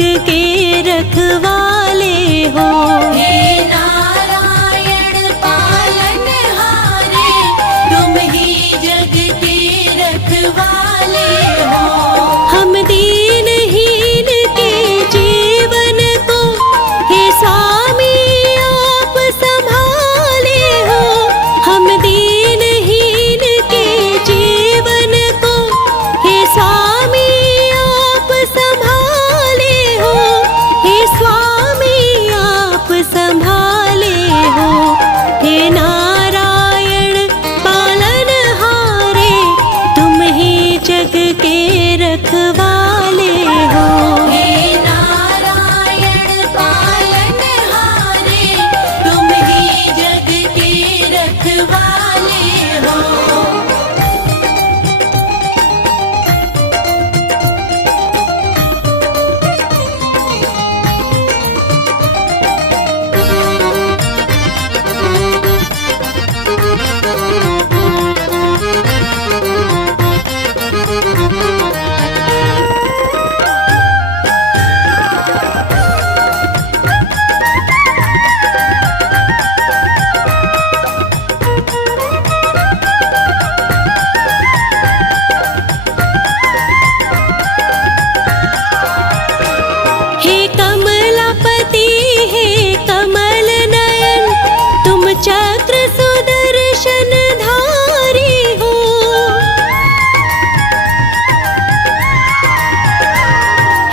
के रखवाले हो। हे नारायण पालनहारे, तुम ही जग के रखवाले हो। हम दीनहीन के जीवन को हे स्वामी आप संभाले हो। हम दीनहीन के जीवन को हे स्वामी आप संभाले हो। हे स्वामी आप संभाले हो। हे नारायण पालनहारे, तुम ही जग के रखवाले हो। हे नारायण पालनहारे, तुम ही जग के रखवाले हो। हे कमलापति हे कमल नयन, तुम चक्र सुदर्शन धारी हो।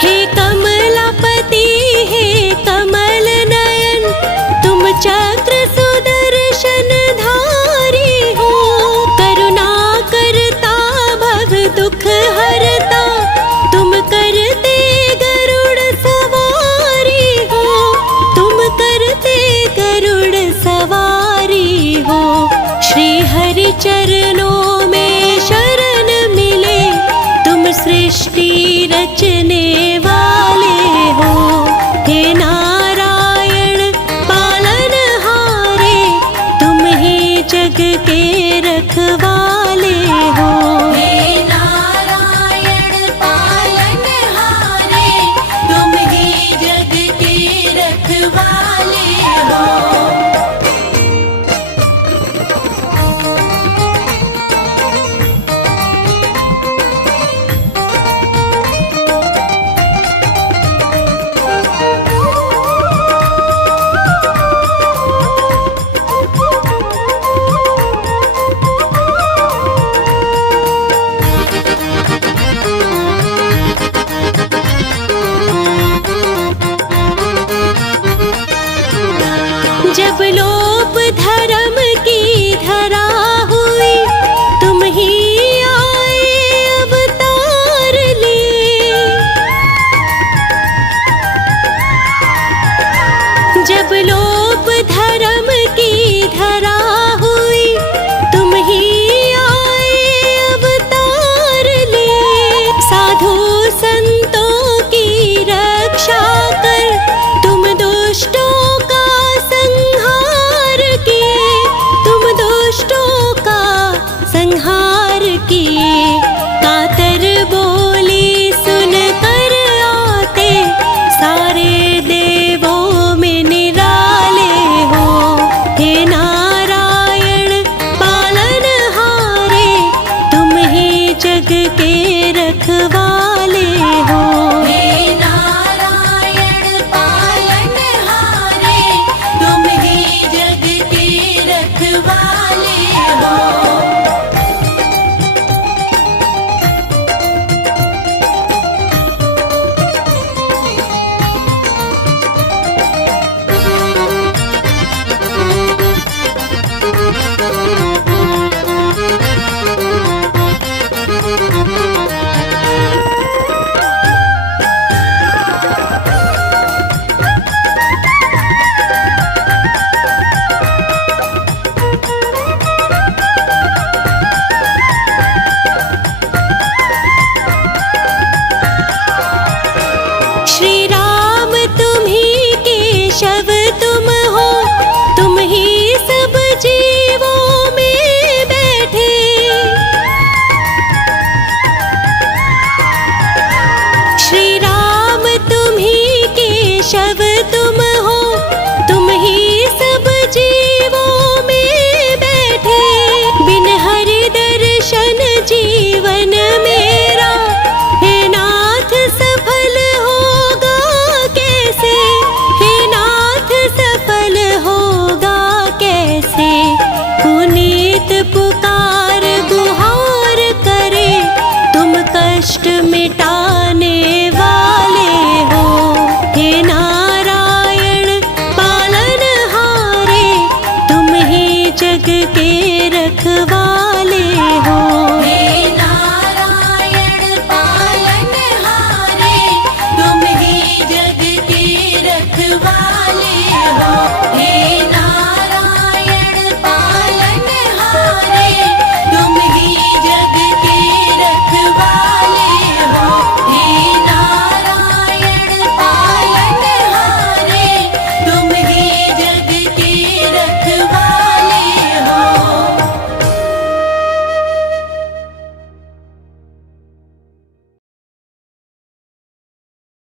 हे कमलापति हे कमल नयन, तुम चक्र सुदर्शन धारी हो। करुणा करता भव दुख हरता, तुम करते गरुड़ सवारी हो। तुम करते गरुड़ सवारी हो। श्री हरि चरणों में शरण मिले, तुम सृष्टि रचने वाले हो। हे नारायण पालनहारे, तुम ही जग के रखवाले हो। हे नारायण पालनहारे, तुम ही जग के रखवाले हो। नित पुकार